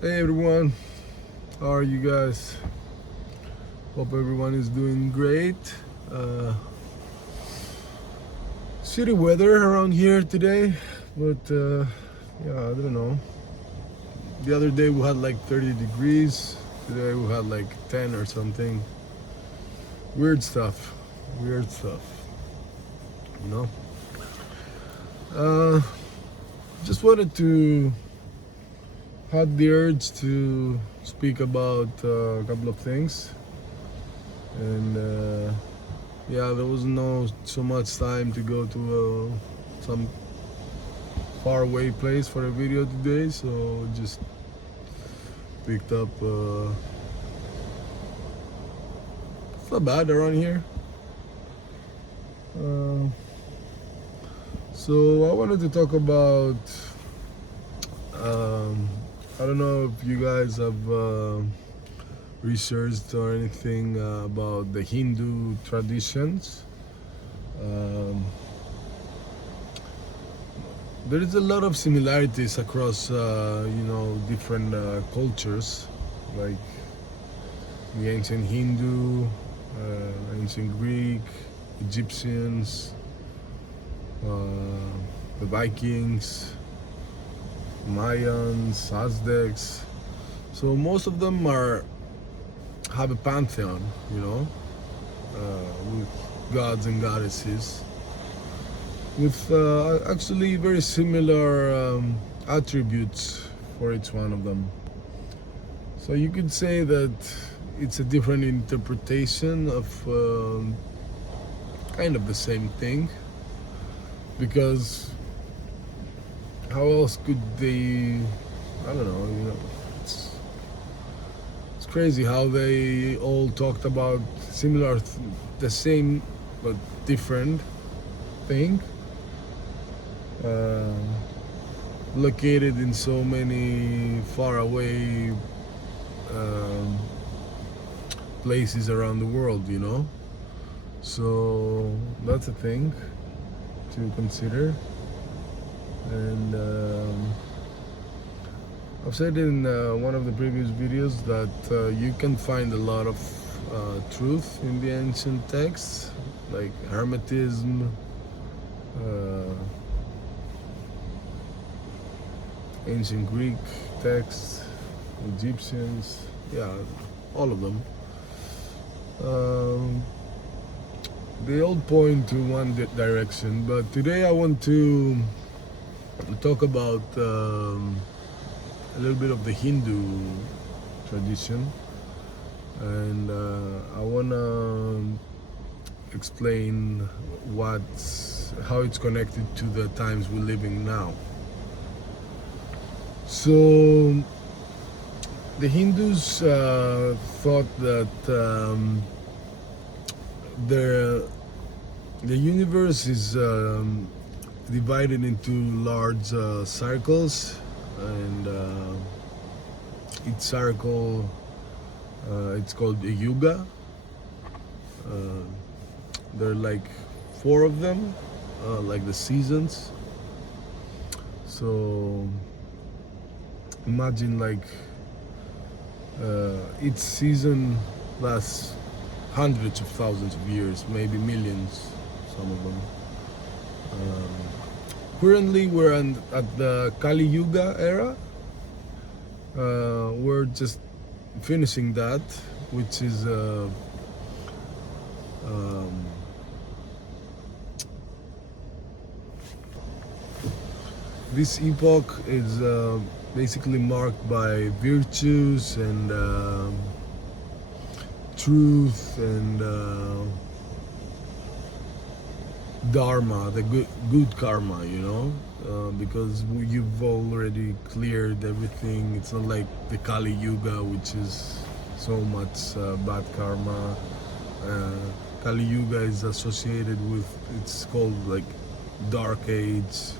Hey everyone, how are you guys? Hope everyone is doing great. Uh, City weather around here today, but yeah, I don't know. The other day we had like 30 degrees. Today we had like 10 or something. Weird stuff. Weird stuff. You know. Uh, just wanted to had the urge to speak about a couple of things, and yeah, there was no so much time to go to some far away place for a video today, so just picked up. It's not bad around here. Uh, so I wanted to talk about. Um, I don't know if you guys have researched or anything about the Hindu traditions. Um, there is a lot of similarities across, different cultures, like the ancient Hindu, ancient Greek, Egyptians, the Vikings, Mayans, Aztecs. So most of them have a pantheon, with gods and goddesses, with actually very similar attributes for each one of them. So you could say that it's a different interpretation of kind of the same thing, because how else could they? I don't know. It's crazy how they all talked about similar, the same but different thing, uh, located in so many far away um, places around the world. So that's a thing to consider. And I've said in one of the previous videos that you can find a lot of truth in the ancient texts, like Hermetism, uh, ancient Greek texts, Egyptians, yeah, all of them. Um, they all point to one direction, but today I want to talk about a little bit of the Hindu tradition, and I want to explain how it's connected to the times we're living now. So the Hindus thought that the universe is divided into large circles, and each circle, it's called a yuga. Uh, there are like 4 of them, like the seasons. So imagine like each season lasts hundreds of thousands of years, maybe millions, some of them. Currently, we're at the Kali Yuga era. We're just finishing that, which is this epoch is basically marked by virtues and truth and dharma, the good karma, because you've already cleared everything. It's not like the Kali Yuga, which is so much bad karma. Kali Yuga is associated with, it's called like dark age.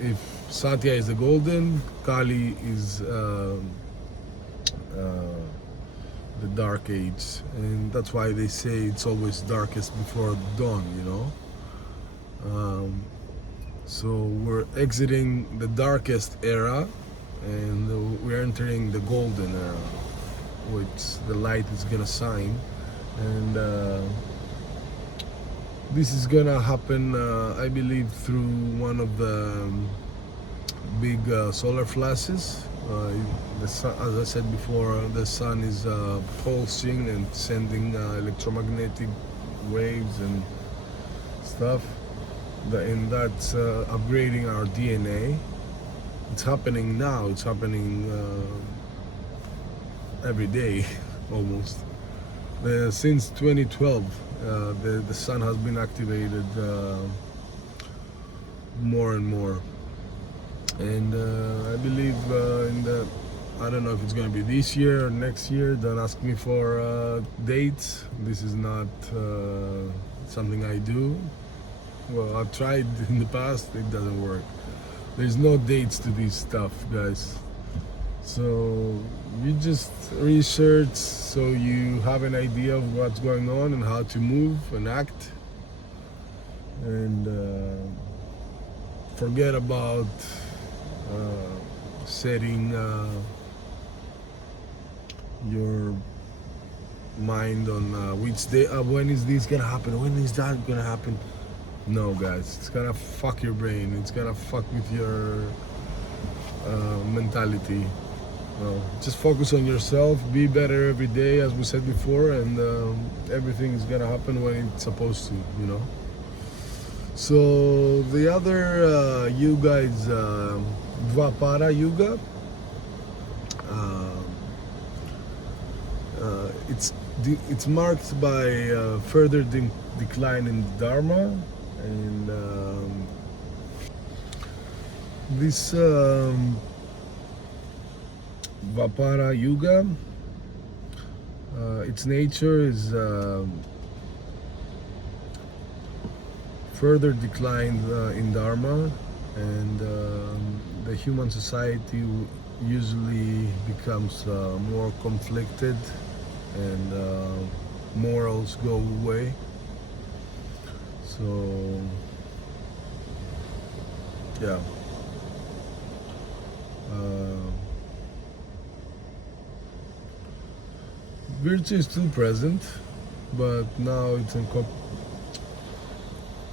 If Satya is the golden, Kali is the dark age, and that's why they say it's always darkest before dawn. So we're exiting the darkest era, and entering the golden era, which the light is gonna shine, and this is gonna happen, I believe, through one of the big solar flashes. The sun, as I said before, the sun is pulsing and sending electromagnetic waves and stuff, and that's upgrading our DNA. It's happening now. It's happening every day, almost. Since 2012, the sun has been activated more and more. And I believe I don't know if it's going to be this year or next year. Don't ask me for dates. This is not something I do. Well, I've tried in the past, it doesn't work. There's no dates to this stuff, guys. So you just research so you have an idea of what's going on and how to move and act. And forget about setting your mind on which day, when is this gonna happen, when is that gonna happen. No, guys, it's gonna fuck your brain, it's gonna fuck with your mentality. Well, just focus on yourself, be better every day, as we said before, and everything is gonna happen when it's supposed to, you know. So the other Yuga is Dvapara Yuga. It's marked by further decline in Dharma, and this Dvapara Yuga, its nature is further decline in Dharma, and the human society usually becomes more conflicted, and morals go away. So yeah, virtue is still present, but now it's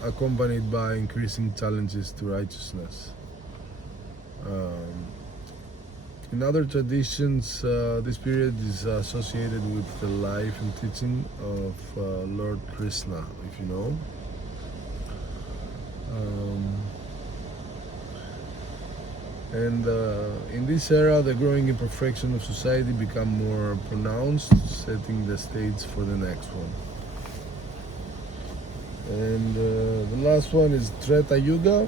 accompanied by increasing challenges to righteousness. In other traditions, this period is associated with the life and teaching of Lord Krishna, if you know. And in this era, the growing imperfection of society become more pronounced, setting the stage for the next one. And the last one is Treta Yuga.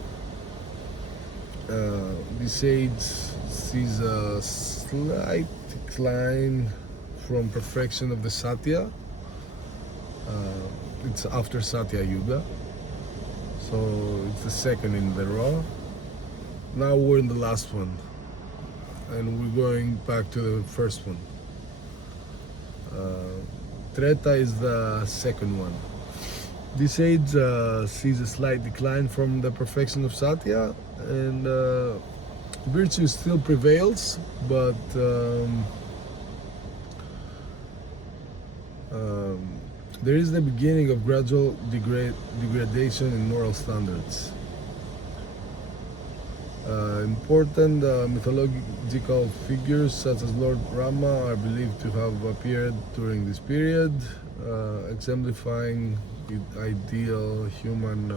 This age sees a slight decline from perfection of the Satya. It's after Satya Yuga, so it's the second in the row. Now we're in the last one, and we're going back to the first one. Treta is the second one. This age sees a slight decline from the perfection of Satya, and virtue still prevails, but there is the beginning of gradual degradation in moral standards. Important mythological figures such as Lord Rama are believed to have appeared during this period, exemplifying the ideal human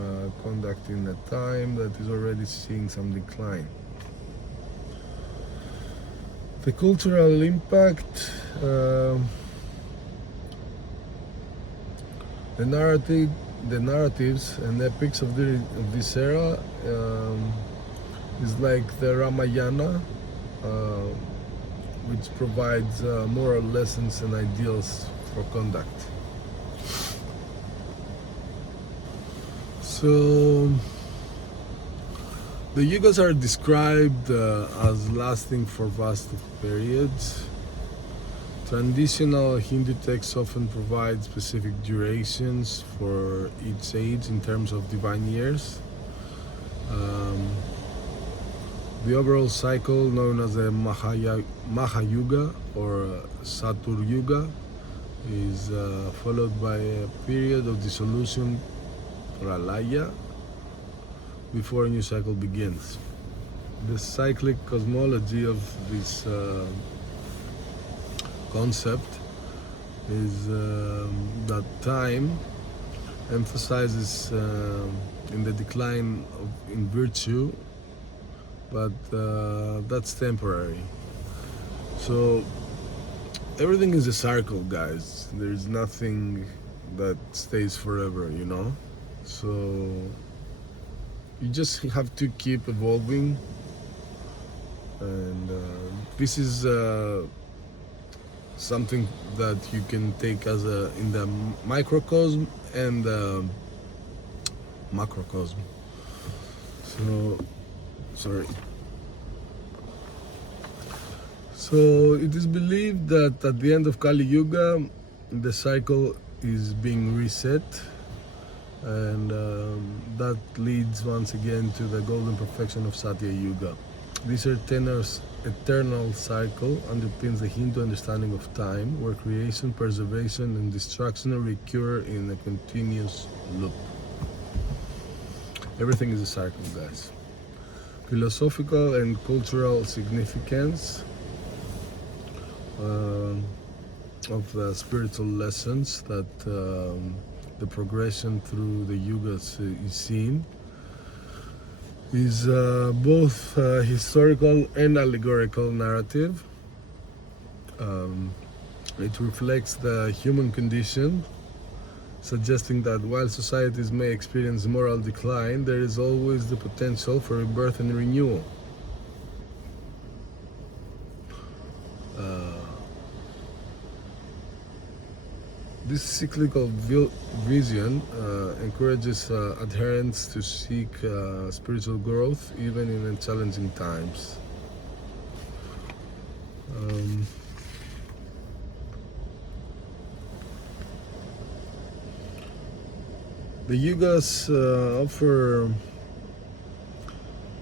conduct in a time that is already seeing some decline. The cultural impact, the narratives and epics of this era is like the Ramayana, which provides moral lessons and ideals for conduct. So the Yugas are described as lasting for vast periods. Traditional Hindu texts often provide specific durations for each age in terms of divine years. The overall cycle, known as the Mahayuga or Satur Yuga, is followed by a period of dissolution, Pralaya, before a new cycle begins. The cyclic cosmology of this concept is that time emphasizes in the decline in virtue, but that's temporary. So everything is a circle, guys. There's nothing that stays forever, you know? So you just have to keep evolving, and this is something that you can take as in the microcosm and macrocosm. So sorry. So it is believed that at the end of Kali Yuga, the cycle is being reset, and that leads once again to the golden perfection of Satya Yuga. This eternal cycle underpins the Hindu understanding of time, where creation, preservation, and destruction recur in a continuous loop. Everything is a cycle, guys. Philosophical and cultural significance of the spiritual lessons that the progression through the yugas is seen is both historical and allegorical narrative. It reflects the human condition, suggesting that while societies may experience moral decline, there is always the potential for rebirth and renewal. This cyclical vision encourages adherents to seek spiritual growth even in challenging times. The Yugas offer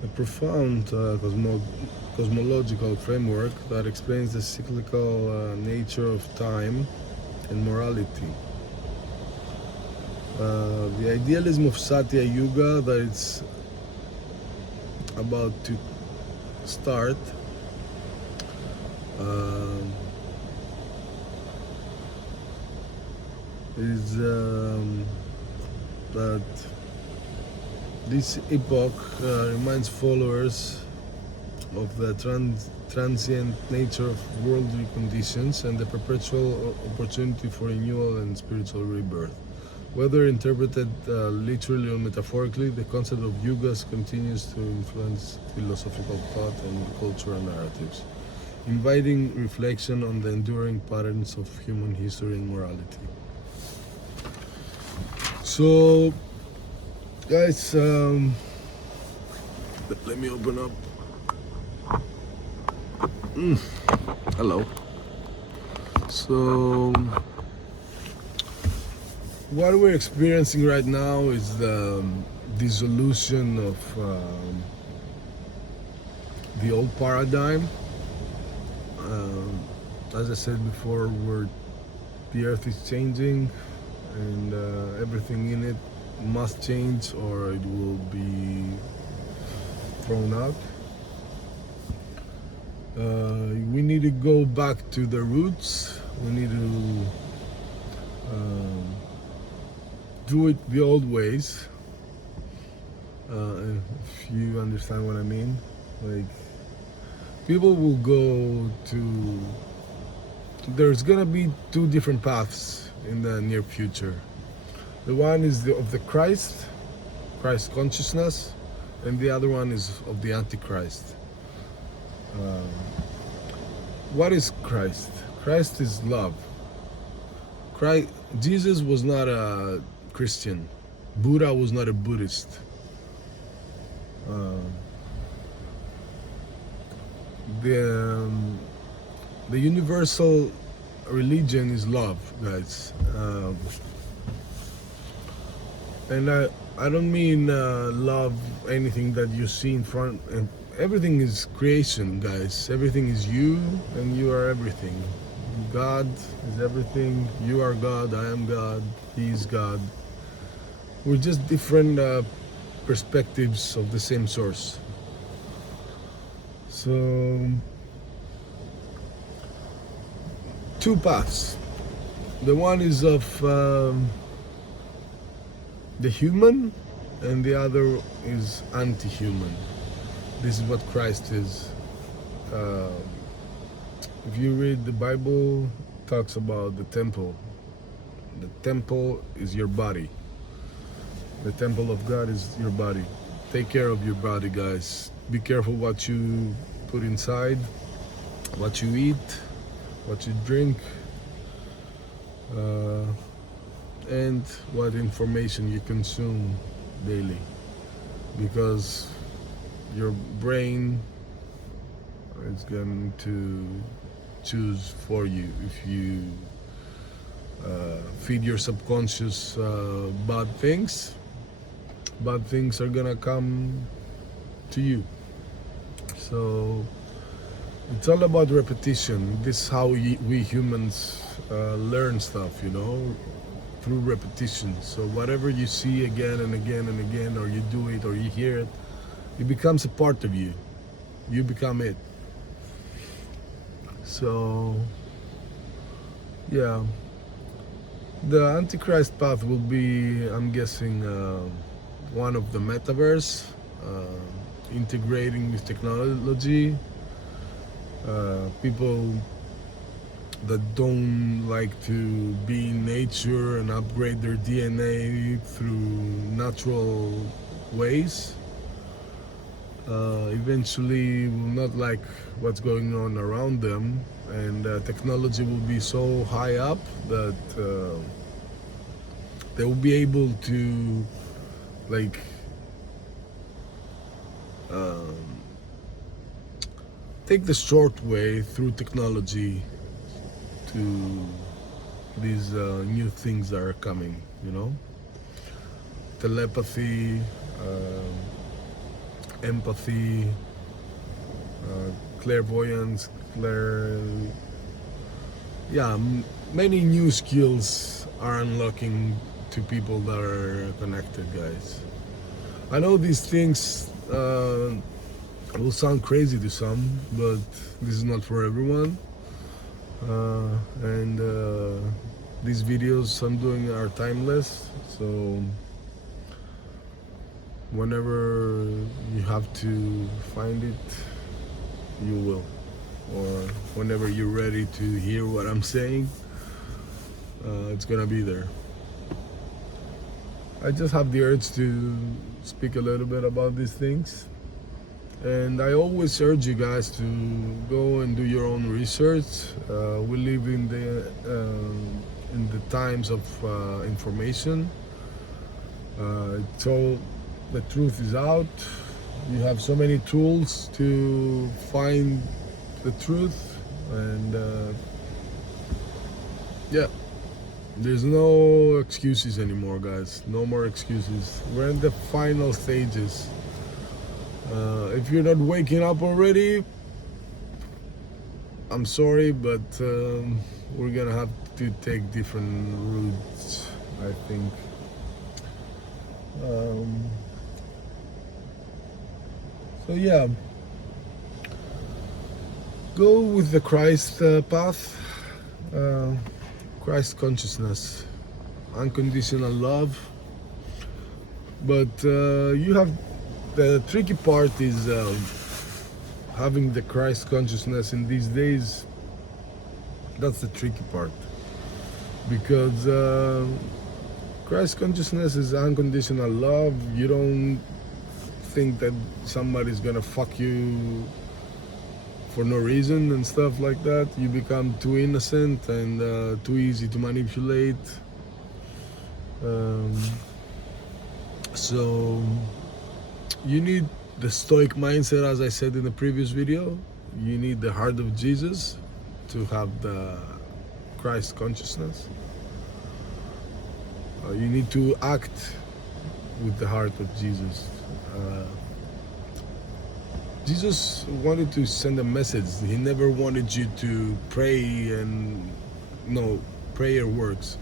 a profound cosmological framework that explains the cyclical nature of time and morality. The idealism of Satya Yuga, that it's about to start, is that this epoch reminds followers of the transient nature of worldly conditions and the perpetual opportunity for renewal and spiritual rebirth. Whether interpreted literally or metaphorically, the concept of yugas continues to influence philosophical thought and cultural narratives, inviting reflection on the enduring patterns of human history and morality. So, guys, let me open up. Hello. So, what we're experiencing right now is the dissolution of the old paradigm. As I said before, the earth is changing, and everything in it must change or it will be thrown out. We need to go back to the roots. We need to do it the old ways. If you understand what I mean, like, people will go to. There's gonna be two different paths in the near future. The one is of the Christ consciousness, and the other one is of the Antichrist. What is Christ? Christ is love. Jesus was not a Christian. Buddha was not a Buddhist. The universal religion is love, guys. And I don't mean love anything that you see in front everything is creation, guys. Everything is you, and you are everything. God is everything. You are God. I am God. He is God. We're just different perspectives of the same source. So, two paths. The one is of the human, and the other is anti-human. This is what Christ is. If you read the Bible, it talks about the temple. The temple is your body. The temple of God is your body. Take care of your body, guys. Be careful what you put inside, what you eat, what you drink, and what information you consume daily. Because your brain is going to choose for you. If you feed your subconscious bad things are gonna come to you. So it's all about repetition. This is how we humans learn stuff, through repetition. So whatever you see again and again and again, or you do it or you hear it, it becomes a part of you. You become it. So yeah, the Antichrist path will be, I'm guessing, one of the metaverse, integrating with technology. People that don't like to be in nature and upgrade their DNA through natural ways, eventually will not like what's going on around them, and technology will be so high up that they will be able to like take the short way through technology to these new things that are coming, telepathy, empathy, clairvoyance, many new skills are unlocking to people that are connected, guys. I know these things will sound crazy to some, but this is not for everyone. And these videos I'm doing are timeless, so whenever you have to find it, you will. Or whenever you're ready to hear what I'm saying, it's gonna be there. I just have the urge to speak a little bit about these things, and I always urge you guys to go and do your own research. We live in the times of information. So the truth is out. You have so many tools to find the truth, and there's no excuses anymore, guys. No more excuses. We're in the final stages. If you're not waking up already, I'm sorry, but we're gonna have to take different routes, I think. So yeah, go with the Christ path, Christ consciousness, unconditional love. But you have, the tricky part is having the Christ consciousness in these days. That's the tricky part, because Christ consciousness is unconditional love. You don't think that somebody's gonna fuck you for no reason and stuff like that. You become too innocent and too easy to manipulate. So you need the stoic mindset, as I said in the previous video. You need the heart of Jesus to have the Christ consciousness. You need to act with the heart of Jesus. Jesus wanted to send a message. He never wanted you to pray and no, prayer works.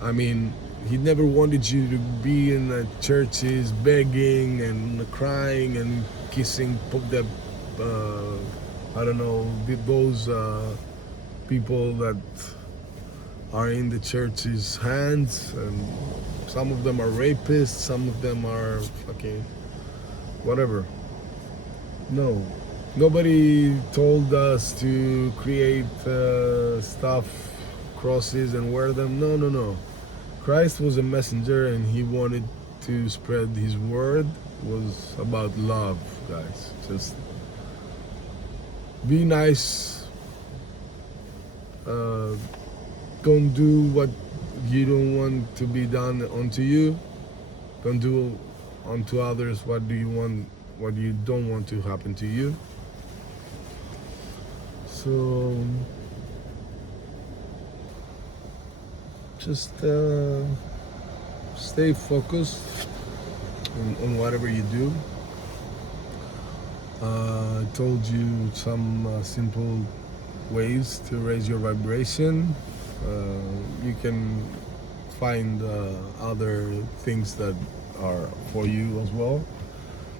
I mean, he never wanted you to be in the churches begging and crying and kissing the I don't know, those people that are in the church's hands, and some of them are rapists, some of them are fucking whatever. No, nobody told us to create stuff, crosses, and wear them. No, no, no. Christ was a messenger, and he wanted to spread his word. It was about love, guys. Just be nice. Don't do what you don't want to be done unto you. Don't do unto others what you don't want to happen to you. So just stay focused on whatever you do. I told you some simple ways to raise your vibration. You can find other things that are for you as well.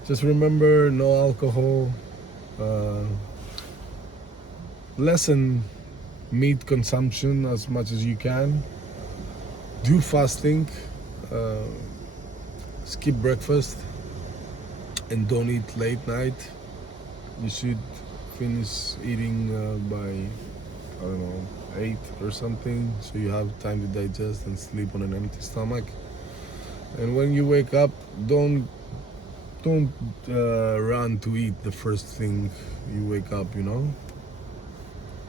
Just remember, no alcohol, lessen meat consumption as much as you can. Do fasting, skip breakfast, and don't eat late night. You should finish eating by, I don't know, 8 or something, so you have time to digest and sleep on an empty stomach. And when you wake up, don't run to eat the first thing you wake up, you know.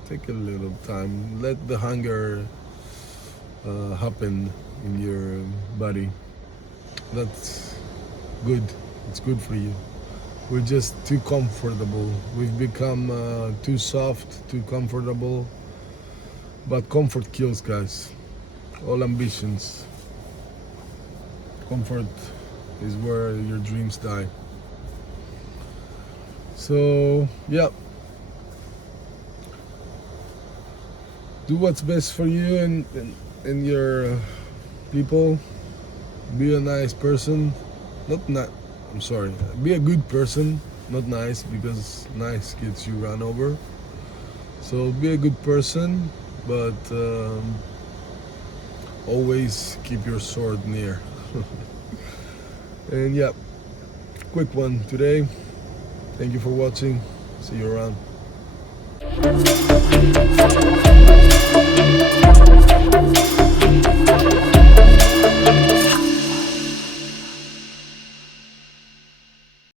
Take a little time, let the hunger happen in your body. That's good. It's good for you. We're just too comfortable. We've become too soft, too comfortable. But comfort kills, guys. All ambitions. Comfort is where your dreams die. So, yeah. Do what's best for you and your people. Be a nice person. Be a good person, not nice, because nice gets you run over. So be a good person, but always keep your sword near. And yeah, quick one today. Thank you for watching. See you around.